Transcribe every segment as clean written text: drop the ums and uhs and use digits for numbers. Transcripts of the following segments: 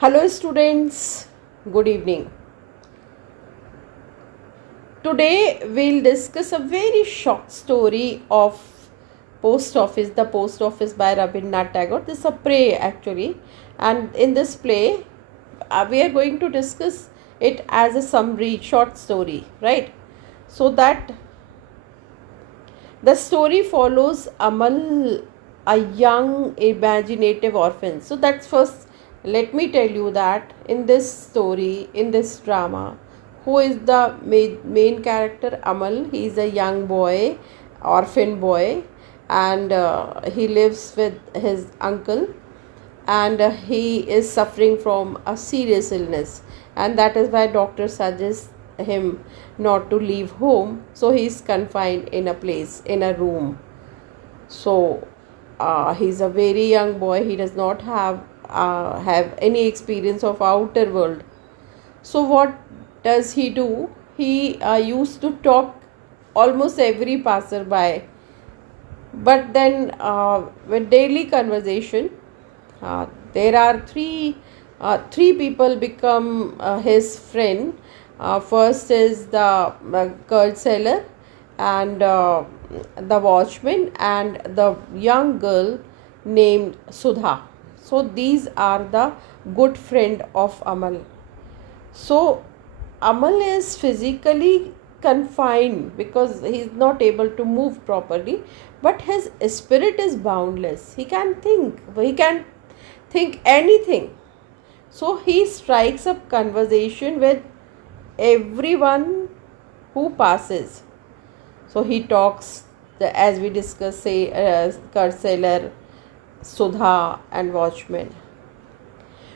Hello students, good evening. Today we'll discuss a very short story of The Post Office by Rabindranath Tagore. This is a play actually, and in this play we are going to discuss it as a summary short story, right? So that the story follows Amal, a young imaginative orphan. So that's first, let me tell you that in this story, in this drama, who is the main character? Amal. He is a young boy, orphan boy, and he lives with his uncle, and he is suffering from a serious illness, and that is why doctor suggests him not to leave home, so he is confined in a place, in a room. So he's a very young boy. He does not have any experience of outer world. So what does he do? He used to talk almost every passerby, but then with daily conversation, there are three people become his friend. First is the curd seller, and the watchman, and the young girl named Sudha. So these are the good friend of Amal. So Amal is physically confined because he is not able to move properly, but his spirit is boundless. He can think anything. So he strikes up conversation with everyone who passes. So he talks, as we discussed, say, curd seller, Sudha, and watchman.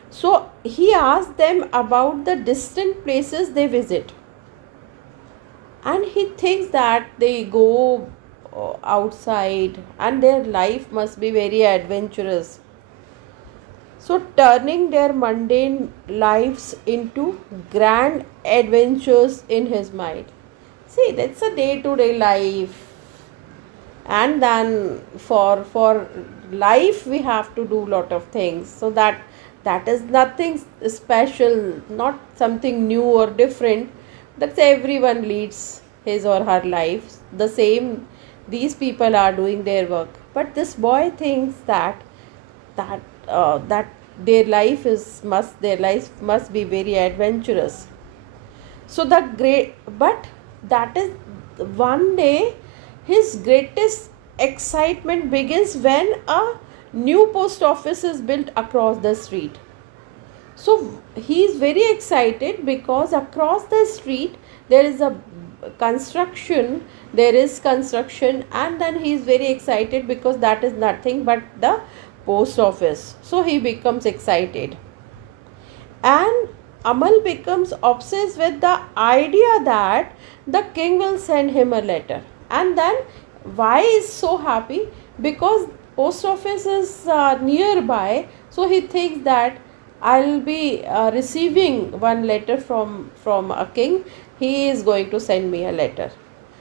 So he asks them about the distant places they visit, and he thinks that they go outside and their life must be very adventurous. So, turning their mundane lives into grand adventures in his mind. See, that's a day to day life. And then for life we have to do lot of things. So that is nothing special, not something new or different. That's everyone leads his or her life. The same, these people are doing their work. But this boy thinks that their life must be very adventurous. So but that is one day his greatest excitement begins when a new post office is built across the street. So he is very excited because across the street there is a construction, and then he is very excited because that is nothing but the post office. So he becomes excited, and Amal becomes obsessed with the idea that the king will send him a letter. And then why is so happy? Because post office is nearby, so he thinks that I'll be receiving one letter from a king. He is going to send me a letter.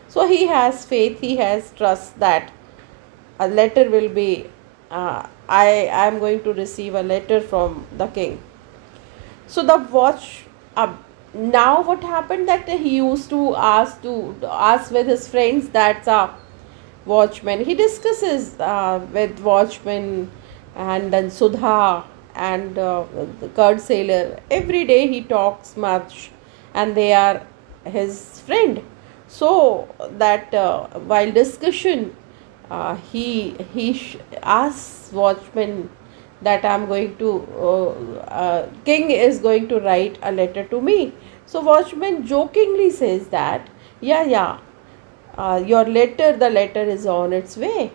So he has faith, he has trust that a letter will be I am going to receive a letter from the king. So the watch now what happened, that he used to ask with his friends, that's a watchman. He discusses with watchman, and then Sudha, and the curd seller. Every day he talks much, and they are his friend. So that while discussion, he asks watchman that I'm going to king is going to write a letter to me. So watchman jokingly says that yeah, the letter is on its way.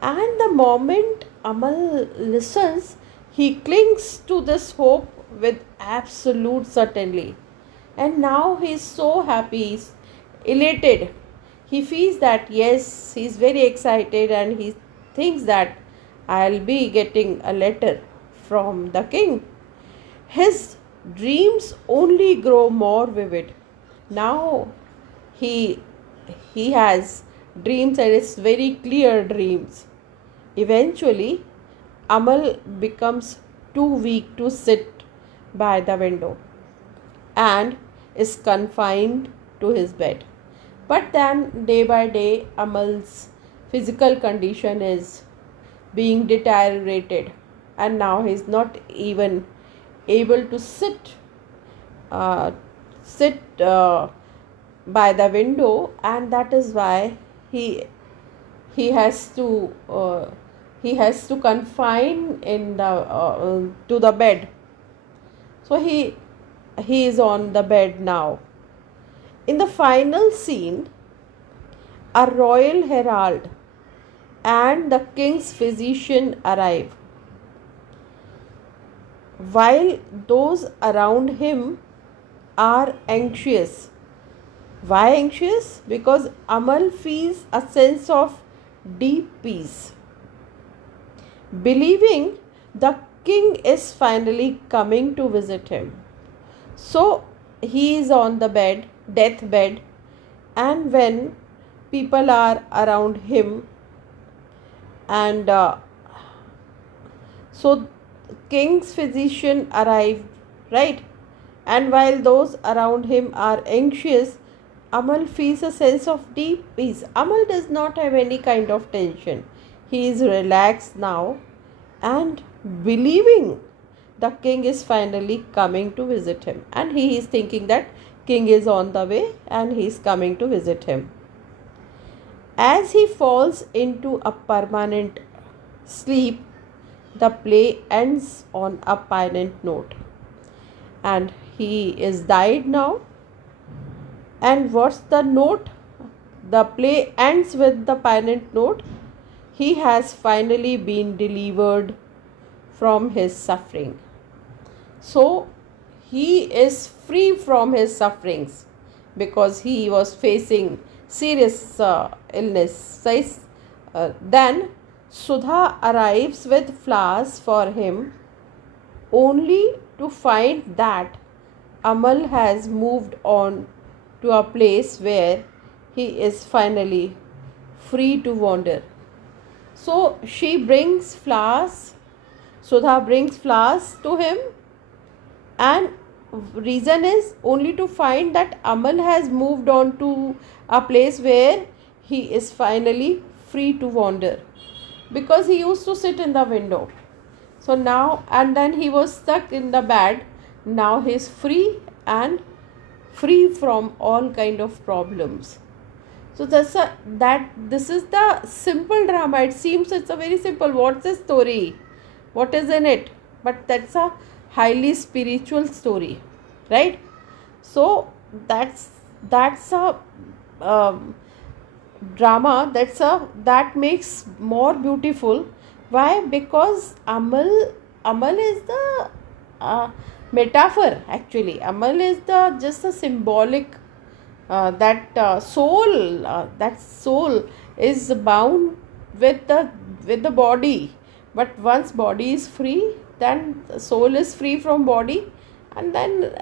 And the moment Amal listens, he clings to this hope with absolute certainty. And now he is so happy, he's elated. He feels that yes, he is very excited, and he thinks that I'll be getting a letter from the king. His dreams only grow more vivid. Now he has dreams, and it's very clear dreams. Eventually, Amal becomes too weak to sit by the window and is confined to his bed. But then, day by day, Amal's physical condition is being deteriorated, and now he is not even able to uh, sit by the window, and that is why he he has to uh, he has to confine in the to the bed. So he is on the bed now. In the final scene, a royal herald and the king's physician arrive, while those around him are anxious. Why anxious? Because Amal feels a sense of deep peace, believing the king is finally coming to visit him. So he is on the bed, deathbed, and when people are around him, and so king's physician arrived, right? And while those around him are anxious, Amal feels a sense of deep peace. Amal does not have any kind of tension. He is relaxed now and believing the king is finally coming to visit him. And he is thinking that king is on the way and he is coming to visit him. As he falls into a permanent sleep, the play ends on a poignant note. And he is died now. And what's the note? The play ends with the poignant note. He has finally been delivered from his suffering. So he is free from his sufferings because he was facing serious illness. Then Sudha arrives with flowers for him, only to find that Amal has moved on to a place where he is finally free to wander. So she brings flowers, Sudha brings flowers to him, and reason is only to find that Amal has moved on to a place where he is finally free to wander, because he used to sit in the window. So now, and then he was stuck in the bed. Now he is free and free from all kind of problems. So this is the simple drama. It seems it's a very simple. What's the story? What is in it? But that's a highly spiritual story, right? So that's a drama that makes more beautiful. Why? Because Amal is the metaphor. Actually, Amal is the just a symbolic that soul is bound with the body. But once body is free, then soul is free from body, and then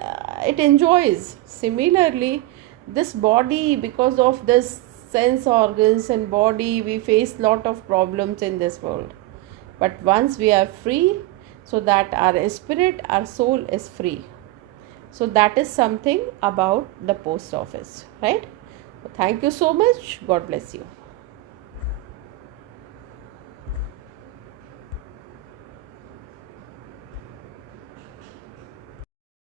it enjoys. Similarly, this body, because of this sense organs and body, we face lot of problems in this world. But once we are free, so that our spirit, our soul is free. So that is something about the post office, right? Thank you so much. God bless you.